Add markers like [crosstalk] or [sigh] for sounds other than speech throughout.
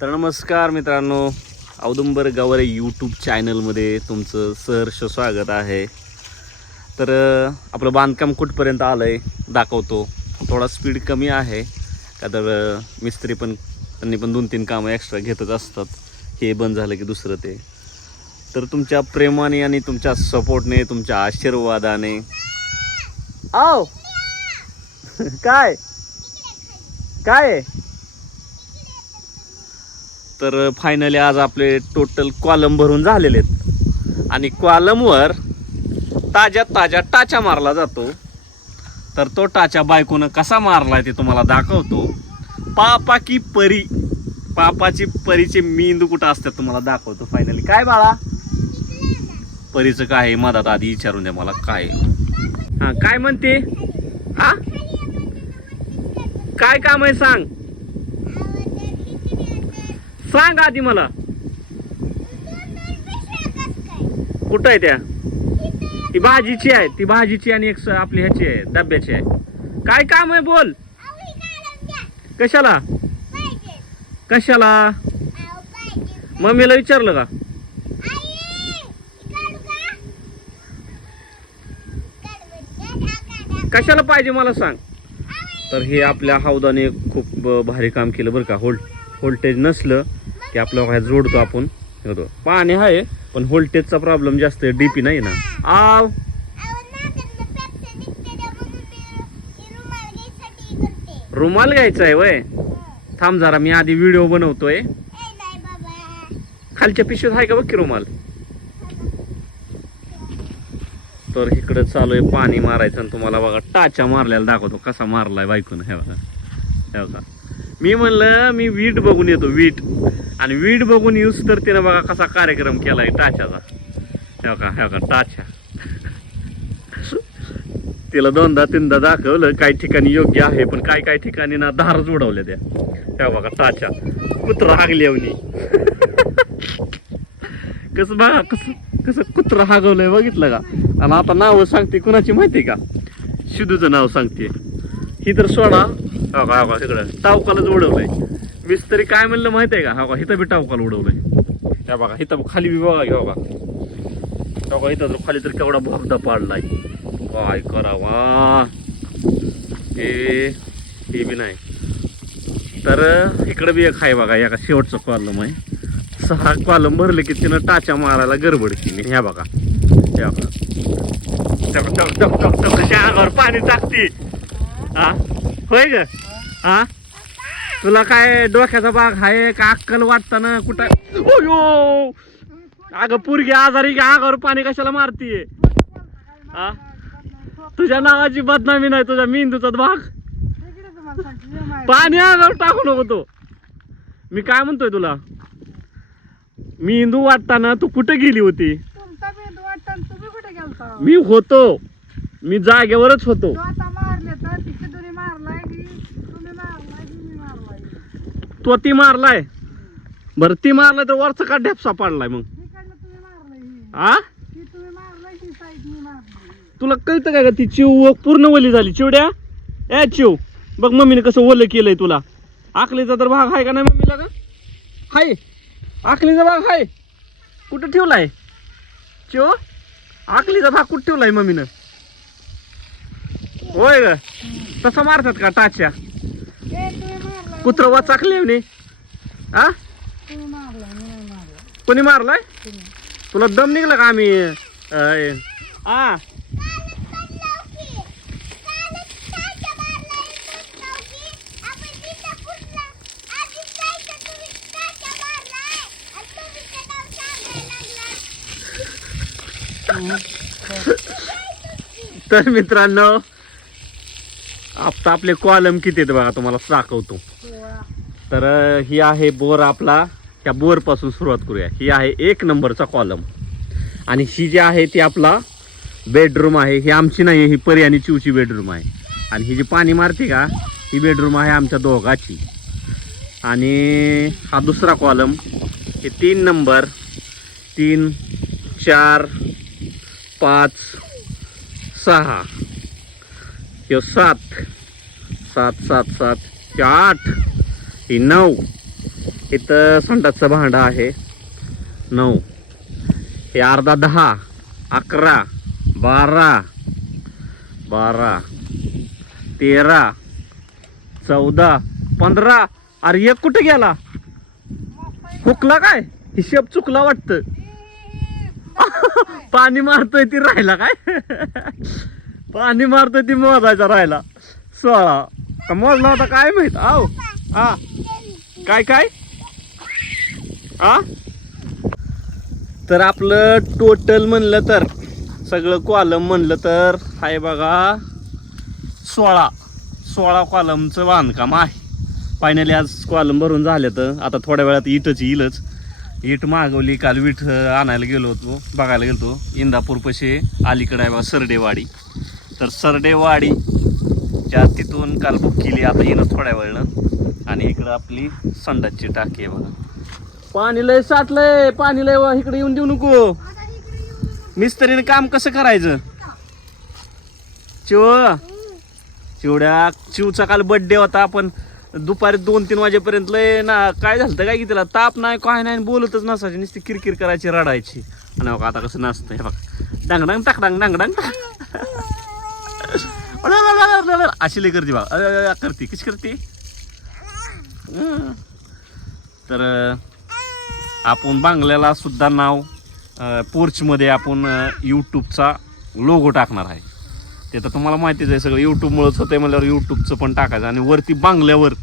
तर नमस्कार मित्रांनो औदुंबर गावरे यूट्यूब चॅनलमध्ये तुमचं सहर्ष स्वागत आहे. तर आपलं बांधकाम कुठपर्यंत आलं आहे दाखवतो. थोडा स्पीड कमी आहे का तर मिस्त्री पण त्यांनी पण दोन तीन कामं एक्स्ट्रा घेतच असतात. हे बंद झालं की दुसरं ते. तर तुमच्या प्रेमाने आणि तुमच्या सपोर्टने तुमच्या आशीर्वादाने. आव [laughs] काय? काय? आहे? तर फायनली आज आपले टोटल कॉलम भरून झालेले आहेत. आणि कॉलमवर ताज्या ताज्या टाचा मारला जातो. तर तो टाचा बायकोनं कसा मारला ते तुम्हाला दाखवतो. पापा की परी पापाची परीचे मेंदू कुठं असतात तुम्हाला दाखवतो फायनली काय बाळा? परीचं काय आहे? मधात आधी विचारून द्या मला काय हा काय म्हणते? हा? काय काम आहे सांग. सांग आधी मला. कुठं आहे त्या? ती भाजीची आहे ती भाजीची आणि एक आपली ह्याची आहे डब्याची आहे. काय काम आहे बोल. कशाला? कशाला? मम्मीला विचारलं का? कशाला पाहिजे मला सांग. तर हे आपल्या हौदाने खूप भारी काम केलं बरं का. होल्ट व्होल्टेज नसलं की आपलं काय जोडतो आपण. होतो पाणी आहे पण व्होल्टेजचा प्रॉब्लेम जास्त आहे डीपी नाही ना. आव. रुमाल घ्यायचा आहे वय. थांब जरा मी आधी व्हिडिओ बनवतोय. खालच्या पिशवीत आहे का बघ की रुमाल? तर इकडं चालू आहे पाणी मारायचं आणि तुम्हाला बघा टाचा मारल्याला दाखवतो कसा मारलाय बायकून. हे बघा हे बघा. मी म्हणलं मी वीट बघून येतो वीट. आणि वीट बघून यूज तर तिनं बघा कसा कार्यक्रम केलाय टाच्याचा हे का हे बघा टाच्या तिला दोनदा तीनदा दाखवलं काही ठिकाणी योग्य आहे पण काय काय ठिकाणी ना धार उडवल्या त्या. त्या बघा टाच्या कुत्रा हागली अवनी कसं बघा कसं कसं कुत्रा हागवलंय बघितलं का? आणि आता नाव सांगते कुणाची माहिती का? शिदूचं नाव सांगते. ही तर सोडा. हो का हो मीच तरी काय म्हणलं माहिती आहे का? हा का हिथं बी टावकाला उडवलंय. त्या बघा हिथं खाली बी बघा घ्या का हो का इथं तर खाली तर केवढा भोगदा पाडलाय. काय करावा? हे हे बी नाही. तर इकडं बी एक आहे बघा एका शेवटचं कॉलम आहे. सहा कॉलम भरले की तिनं टाच्या मारायला गडबड केली. ह्या बघा. ह्या बघा. टक टक टक टक टक पाणी टाकते. हा होय ग? हा तुला काय डोक्याचा भाग आहे का? अक्कल वाटताना कुठं? ओयो! अगं पोरगी आजारी की? अंगावर पाणी कशाला मारतीये? हा तुझ्या नावाची बदनामी नाही तुझ्या मेंदूचा भाग. पाणी अंगावर टाकू नको तो. मी काय म्हणतोय तुला? मेंदू वाटताना तू कुठे गेली होती? मी होतो. मी जागेवरच होतो तो आता मारले तर तिथे दोन्ही मारलाय की तुम्ही मारलाय की मी मारलाय तो ती मारलाय. बरं ती मारलाय तर वरचा का ढेपसा पाडलाय मग? आ? की तुला कळतं का ग ती चिव पूर्ण ओली झाली? चिवड्या? ए चिव. बघ मम्मीने कसं ओलं केलंय तुला. आखलीचा तर भाग आहे का नाही मम्मीला का हाय. आखलीचा भाग आहे कुठं ठेवलाय? चिव आखलीचा भाग कुठं ठेवलाय मम्मीनं? होय ग. तसं मारतात का टाच्या? कुत्र वा कुत्र म्हणे. आ? नाही कोणी मारलाय? तुला दम निघला का आम्ही? आ. तर मित्रांनो आता आपले कॉलम किती आहेत बघा? तुम्हाला दाखवतो तर ही आहे बोर आपला. त्या बोरपासून सुरुवात करूया. ही आहे एक नंबरचा कॉलम आणि ही जी आहे ती आपला बेडरूम आहे. ही आमची नाही ही परी आणि चिवची बेडरूम आहे. आणि ही जी पाणी मारते का ही बेडरूम आहे आमच्या दोघाची. आणि हा दुसरा कॉलम हे तीन नंबर. तीन चार पाच सहा. हे सात. सात सात सात. हे आठ. ही नऊ. इथं संडासचं भांडं आहे. नऊ. हे अर्धा दहा अकरा बारा बारा तेरा चौदा पंधरा. अरे एक कुठे गेला? हुकला काय? हिशेब चुकला वाटतं. [laughs] पाणी मारतोय ती राहिला काय? [laughs] पाणी मारतोय ती मोजायचा राहिला. सोळा. का मोजला होता काय माहीत? आव हा. काय काय? आ? तर आपलं टोटल म्हणलं तर सगळं कॉलम म्हणलं तर आहे बघा सोळा. सोळा कॉलमचं बांधकाम आहे. फायनली आज कॉलम भरून झाले तर आता थोड्या वेळात इटच येईलच. इट मागवली काल विठ आणायला गेलो होतो बघायला गेलो होतो इंदापूर पशे अलीकडे आहे बघा सरडेवाडी. तर सरडेवाडीच्या तिथून काल बुक केली आता येणं थोड्या वेळनं. आणि इकडं आपली संडासची टाकी आहे बघा पाणी लय साठलंय पाणी लय वा, इकडे येऊन देऊ नको मिस्त्रीने काम कसं करायचं चिव चिवड्या चिवचा काल बर्थडे होता आपण दुपारी दोन तीन वाजेपर्यंत लय ना काय झालं काय की तिला ताप नाही काय नाही बोलतच नसायची नुसती किरकिर करायची रडायची आणि बघा आता कसं नसतं हे बघा डांग डांग टाक डांग डांग डांग अशी लय करते बघा करते कशी करते तर आपण बांगल्याला सुद्धा नाव पोर्चमध्ये आपण यूट्यूबचा लोगो टाकणार आहे. ते तर तुम्हाला माहितीच आहे सगळं यूट्यूबमुळंच होतं म्हणल्यावर यूट्यूबचं पण टाकायचं आणि वरती बांगल्यावर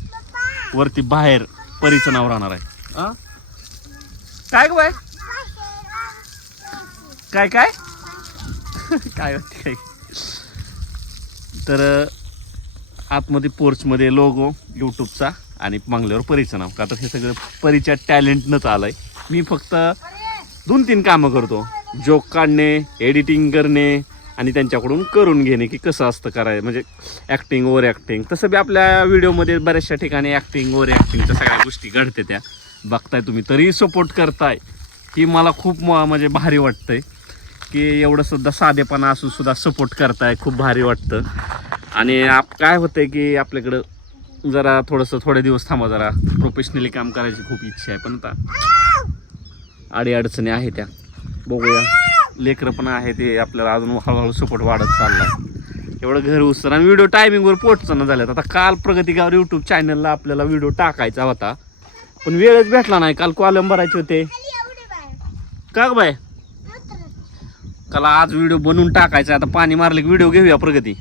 वरती बाहेर परीचं नाव राहणार आहे. काय बाय काय काय? [laughs] काय काय? तर आतमध्ये पोर्चमध्ये लोगो यूट्यूबचा आणि मंगल्यावर परीचं नाव. का तर हे सगळं परीच्या टॅलेंटनंच आलं आहे मी फक्त दोन तीन कामं करतो. जोक काढणे एडिटिंग करणे आणि त्यांच्याकडून करून घेणे की कसं असतं करायचं. म्हणजे ॲक्टिंग ओवर ॲक्टिंग तसं बी आपल्या व्हिडिओमध्ये बऱ्याचशा ठिकाणी ॲक्टिंग ओवर ॲक्टिंगच्या सगळ्या गोष्टी घडते त्या. बघताय तुम्ही तरी सपोर्ट करताय. की मला खूप म- म्हणजे भारी वाटतंय. की एवढं सुद्धा साधेपणा असून सुद्धा सपोर्ट करताय. खूप भारी वाटतं. आणि आप काय होतंय की आपल्याकडं जरा थोडंसं थोडे दिवस थांबा जरा. प्रोफेशनली काम करायची खूप इच्छा आहे पण आता अडीअडचणी आहे त्या. बघूया. लेकरं पण आहे ते आपल्याला अजून हळूहळू सपोर्ट वाढत चालला एवढं घर उसर आणि व्हिडिओ टायमिंगवर पोहोचणं झाल्यात आता काल प्रगती गावर यूट्यूब चॅनलला आपल्याला व्हिडिओ टाकायचा होता. पण वेळच भेटला नाही. काल कॉलम भरायचे होते. का ग बाय काल आज व्हिडिओ बनवून टाकायचा आता पाणी मारलं की व्हिडिओ घेऊया प्रगती.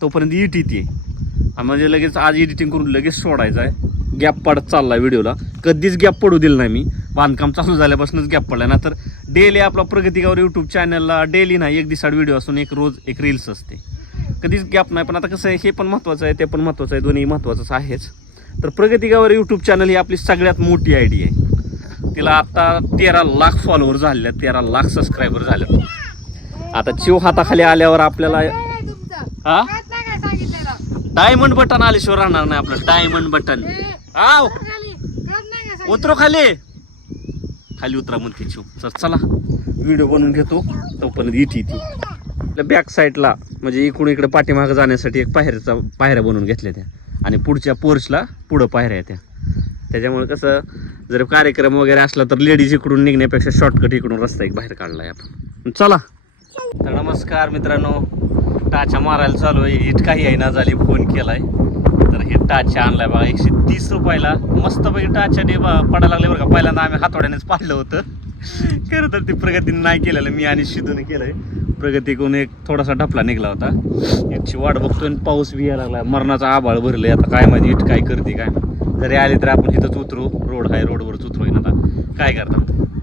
तोपर्यंत इट येते म्हणजे लगेच आज एडिटिंग करून लगेच सोडायचं आहे. गॅप पडत चाललाय व्हिडिओला. कधीच गॅप पडू दिलं नाही मी. बांधकाम चालू झाल्यापासूनच गॅप पडलाय. ना तर डेली आपला प्रगतीगावर यूट्यूब चॅनलला डेली नाही एक दिसाड व्हिडिओ असून एक रोज एक रील्स असते. कधीच गॅप नाही पण आता कसं आहे हे पण महत्त्वाचं आहे ते पण महत्त्वाचं आहे दोन्ही महत्त्वाचंच आहेच. तर प्रगतीगावर यूट्यूब चॅनल ही आपली सगळ्यात मोठी आय डी आहे. तिला आता तेरा लाख फॉलोअर झाले तेरा लाख सबस्क्रायबर झाले आता चिव हाताखाली आल्यावर आपल्याला हा? डायमंड बटन आल्याशिवाय राहणार नाही आपलं. डायमंड बटन आव. उतरो खाली. खाली उतरा म्हणते शिव. तर चला. व्हिडिओ बनवून घेतो. तोपर्यंत इथे ती बॅक साईडला म्हणजे इकडून इकडे पाठीमागं जाण्यासाठी एक पायऱ्याचा पायऱ्या बनवून घेतल्या त्या. आणि पुढच्या पोर्चला पुढं पायऱ्या आहेत त्या. त्याच्यामुळे कसं जर कार्यक्रम वगैरे असला तर लेडीज इकडून निघण्यापेक्षा शॉर्टकट इकडून रस्ता एक बाहेर काढला आहे आपण. चला. तर नमस्कार मित्रांनो. टाचा मारायला चालू आहे. हिट काही आहे ना झाली फोन केलाय. तर हे टाचा आणलाय बघा एकशे तीस रुपयाला. मस्तपैकी टाचा डे पडायला लागले बरं का. पहिल्यांदा आम्ही हातोड्यानेच पाहिलं होतं. खरं तर ती प्रगतीने नाही केलेलं. मी आणि शिदूने केलंय. प्रगतीकडून एक थोडासा ढपला निघला होता. इटची वाट बघतोय आणि पाऊस बी यायला लागला मरणाचा आभाळ भरले आता काय माहिती इट काय करते काय जरी आली तर आपण तिथंच उतरू. रोड आहे रोडवरच उतरू आता. काय करतात